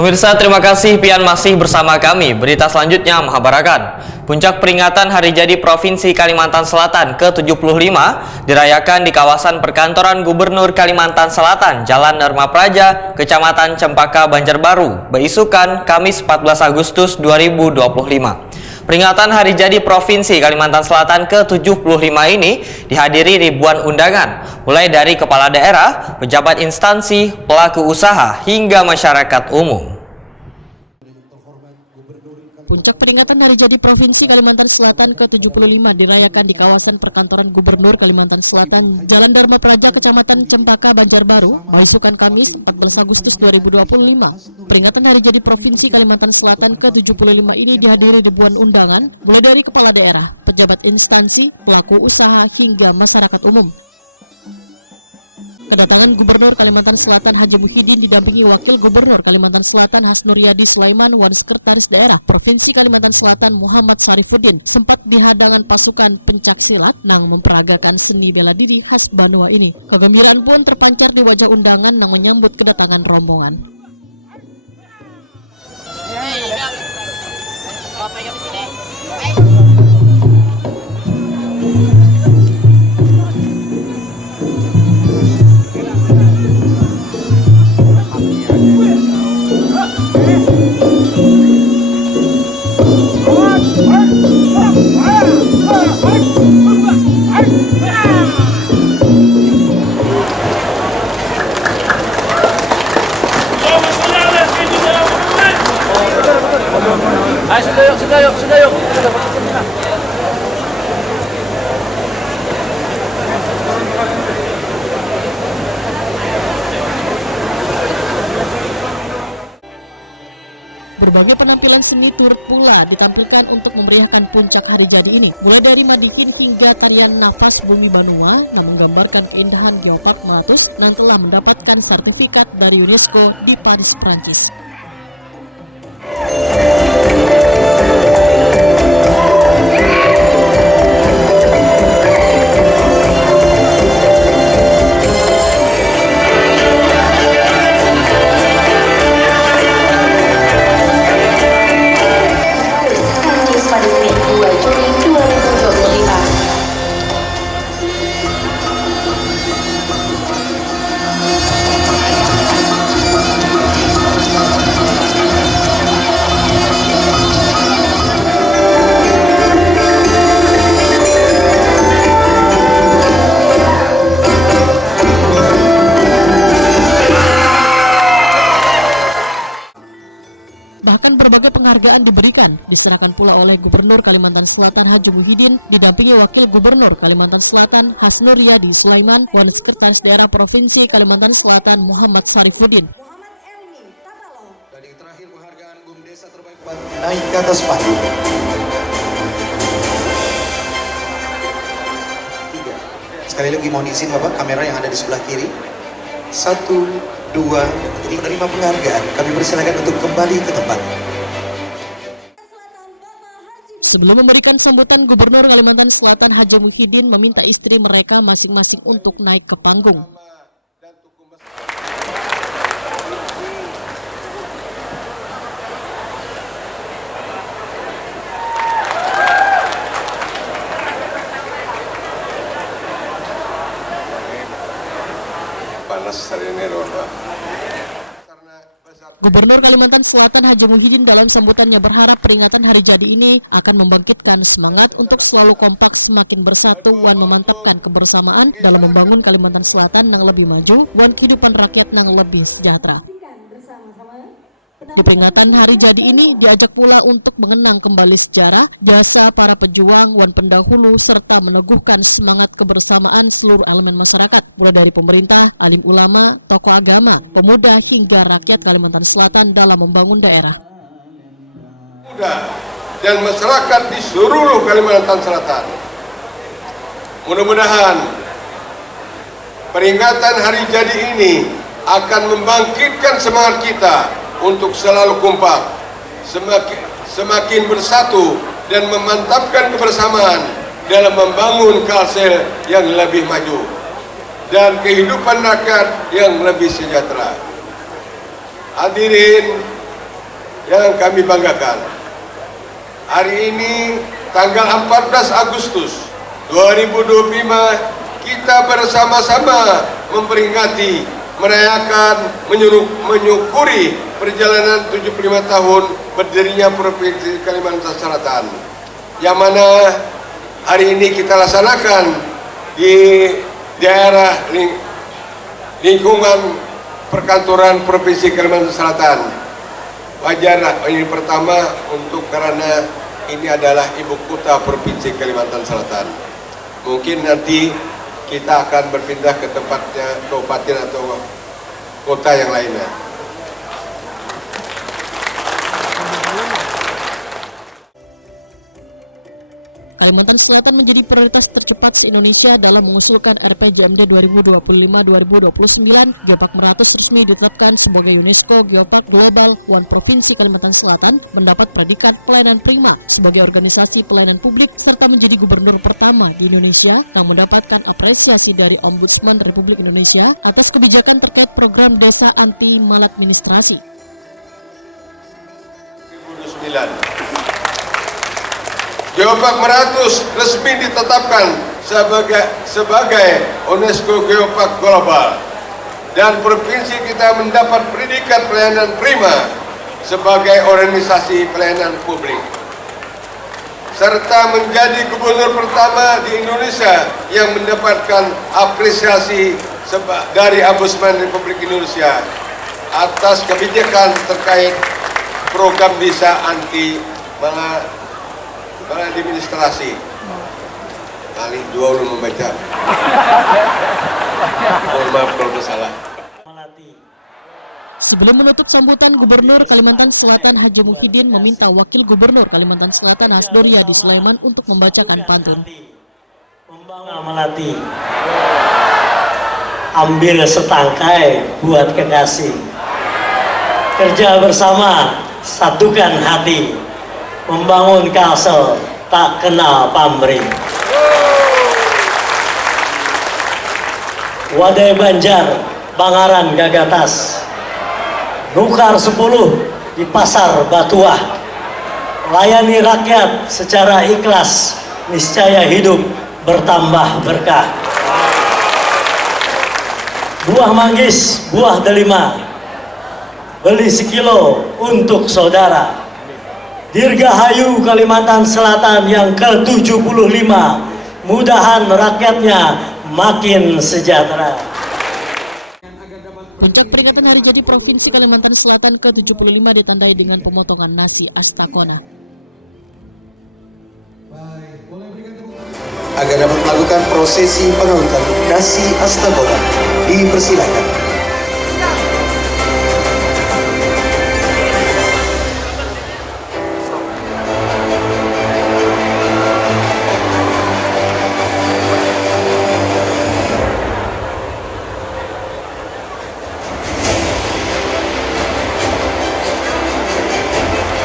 Pemirsa, terima kasih pian masih bersama kami. Berita selanjutnya menghabarkan puncak peringatan Hari Jadi Provinsi Kalimantan Selatan ke-75 dirayakan di kawasan perkantoran Gubernur Kalimantan Selatan, Jalan Dharma Praja, Kecamatan Cempaka, Banjarbaru, Beisukan, Kamis 14 Agustus 2025. Peringatan Hari Jadi Provinsi Kalimantan Selatan ke-75 ini dihadiri ribuan undangan, mulai dari kepala daerah, pejabat instansi, pelaku usaha, hingga masyarakat umum. Puncak peringatan Hari Jadi Provinsi Kalimantan Selatan ke-75 dirayakan di kawasan perkantoran Gubernur Kalimantan Selatan, Jalan Dharma Praja, Kecamatan Cempaka, Banjarbaru, Beisukan, Kamis 14 Agustus 2025. Peringatan Hari Jadi Provinsi Kalimantan Selatan ke-75 ini dihadiri ribuan undangan, mulai dari kepala daerah, pejabat instansi, pelaku usaha, hingga masyarakat umum. Kedatangan Gubernur Kalimantan Selatan Haji Muhyiddin didampingi Wakil Gubernur Kalimantan Selatan Hasnur Yadi Sulaiman wan Sekretaris Daerah Provinsi Kalimantan Selatan Muhammad Sarifuddin sempat dihadangkan pasukan pencak silat nang memperagakan seni bela diri khas Banua ini. Kegembiraan pun terpancar di wajah undangan nang menyambut kedatangan rombongan. Sudah yuk. Berbagai penampilan seni turut pula ditampilkan untuk memeriahkan puncak hari jadi ini, mulai dari madihin hingga tarian nafas bumi Banua, yang menggambarkan keindahan Geopark Meratus yang telah mendapatkan sertifikat dari UNESCO di Paris, Prancis. Bahkan berbagai penghargaan diberikan, diserahkan pula oleh Gubernur Kalimantan Selatan Haji Muhyiddin didampingi Wakil Gubernur Kalimantan Selatan Hasnur Yadi Sulaiman wan Sekretaris Daerah Provinsi Kalimantan Selatan Muhammad Sarifuddin. Dan yang terakhir penghargaan Desa Terbaik naik ke atas panggung. 3. Sekali lagi mohon izin Bapak, kamera yang ada di sebelah kiri. 1, 2, menerima penghargaan, kami persilakan untuk kembali ke tempat. Sebelum memberikan sambutan, Gubernur Kalimantan Selatan Haji Muhyiddin meminta istri mereka masing-masing untuk naik ke panggung. Panas hari ini, Bapak. Gubernur Kalimantan Selatan Haji Muhyiddin dalam sambutannya berharap peringatan Hari Jadi ini akan membangkitkan semangat untuk selalu kompak, semakin bersatu, wan memantapkan kebersamaan dalam membangun Kalimantan Selatan yang lebih maju, wan kehidupan rakyat yang lebih sejahtera. Di peringatan Hari Jadi ini diajak pula untuk mengenang kembali sejarah, jasa para pejuang, wan pendahulu, serta meneguhkan semangat kebersamaan seluruh elemen masyarakat, mulai dari pemerintah, alim ulama, tokoh agama, pemuda, hingga rakyat Kalimantan Selatan dalam membangun daerah. Dan masyarakat di seluruh Kalimantan Selatan. Mudah-mudahan peringatan Hari Jadi ini akan membangkitkan semangat kita untuk selalu kompak, semakin bersatu dan memantapkan kebersamaan dalam membangun Kalsel yang lebih maju dan kehidupan rakyat yang lebih sejahtera. Hadirin yang kami banggakan. Hari ini tanggal 14 Agustus 2025 kita bersama-sama memperingati, merayakan, menyukuri perjalanan 75 tahun berdirinya Provinsi Kalimantan Selatan, yang mana hari ini kita laksanakan di daerah lingkungan perkantoran Provinsi Kalimantan Selatan. Wajar ini pertama karena ini adalah ibu kota Provinsi Kalimantan Selatan. Mungkin nanti kita akan berpindah ke tempatnya kabupaten atau kota yang lainnya. Kalimantan Selatan menjadi prioritas tercepat se-Indonesia dalam mengusulkan RPJMD 2025-2029. Geopark Meratus resmi ditetapkan sebagai UNESCO Geopark Global One Provinsi Kalimantan Selatan, mendapat predikat pelayanan prima sebagai organisasi pelayanan publik serta menjadi gubernur pertama di Indonesia yang mendapatkan apresiasi dari Ombudsman Republik Indonesia atas kebijakan terkait program desa anti maladministrasi. 2009. Geopark Meratus resmi ditetapkan sebagai UNESCO Geopark Global, dan provinsi kita mendapat predikat pelayanan prima sebagai organisasi pelayanan publik, serta menjadi gubernur pertama di Indonesia yang mendapatkan apresiasi dari Ombudsman Republik Indonesia atas kebijakan terkait program desa anti maladministrasi. Kali dua belum membaca. Mohon maaf kalau salah. Sebelum menutup sambutan, Gubernur Kalimantan Selatan Haji Muhyiddin meminta Wakil Gubernur Kalimantan Selatan Hasdor Yadi Sulaiman untuk membacakan pantun. Melati, ambil setangkai buat kekasih, kerja bersama satukan hati, membangun Kalsel tak kenal pamrih. Wadai Banjar, Bangaran Gagatas, Nukar 10 di Pasar Batuah, layani rakyat secara ikhlas, niscaya hidup bertambah berkah. Buah manggis, buah delima, beli sekilo untuk saudara. Dirgahayu Kalimantan Selatan yang ke-75, mudahan rakyatnya makin sejahtera. Puncak peringatan Hari Jadi Provinsi Kalimantan Selatan ke-75 ditandai dengan pemotongan nasi Astakona. Agar dapat melakukan prosesi pengangkutan nasi Astakona, dipersilakan.